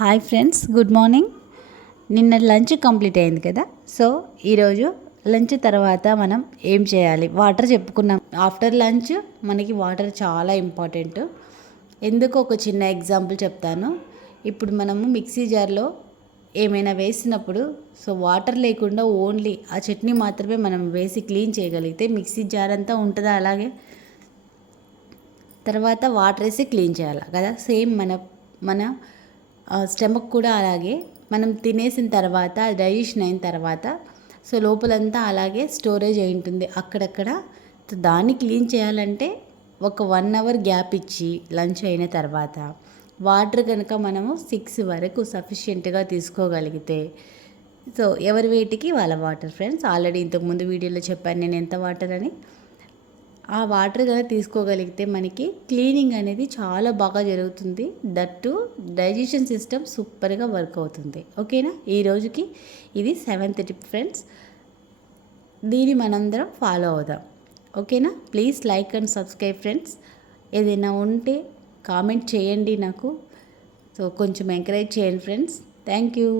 Hi friends, good morning. నిన్న lunch complete అయింది కదా. సో ఈరోజు లంచ్ తర్వాత మనం ఏం చేయాలి, వాటర్ చెప్పుకున్నాం. ఆఫ్టర్ లంచ్ మనకి వాటర్ చాలా ఇంపార్టెంట్. ఎందుకు ఒక చిన్న ఎగ్జాంపుల్ చెప్తాను. ఇప్పుడు మనము మిక్సీ జార్లో ఏమైనా వేసినప్పుడు సో వాటర్ లేకుండా ఓన్లీ ఆ చట్నీ మాత్రమే మనం వేసి క్లీన్ చేయగలిగితే మిక్సీ జార్ అంతా ఉంటుందా అలాగే. తర్వాత వాటర్ వేసి క్లీన్ చేయాలి కదా. సేమ్ మన స్టమక్ కూడా అలాగే. మనం తినేసిన తర్వాత డైజెషన్ అయిన తర్వాత సో లోపలంతా అలాగే స్టోరేజ్ అయి ఉంటుంది అక్కడక్కడ. దాన్ని క్లీన్ చేయాలంటే ఒక 1 అవర్ గ్యాప్ ఇచ్చి లంచ్ అయిన తర్వాత వాటర్ కనుక మనము 6 వరకు సఫిషియెంట్గా తీసుకోగలిగితే సో ఎవరి వేటికి వాళ్ళ వాటర్ ఫ్రెండ్స్. ఆల్రెడీ ఇంతకుముందు వీడియోలో చెప్పాను నేను ఎంత వాటర్ అని. ఆ వాటర్ కనుక తీసుకోగలిగితే మనకి క్లీనింగ్ అనేది చాలా బాగా జరుగుతుంది. దట్టు డైజెషన్ సిస్టమ్ సూపర్గా వర్క్ అవుతుంది. ఓకేనా. ఈ రోజుకి ఇది 7th టిప్ ఫ్రెండ్స్. దీన్ని మనందరం ఫాలో అవుదాం. ఓకేనా. Please like and subscribe friends. ఏదైనా ఉంటే కామెంట్ చేయండి నాకు. సో కొంచెం ఎంకరేజ్ చేయండి ఫ్రెండ్స్. Thank you.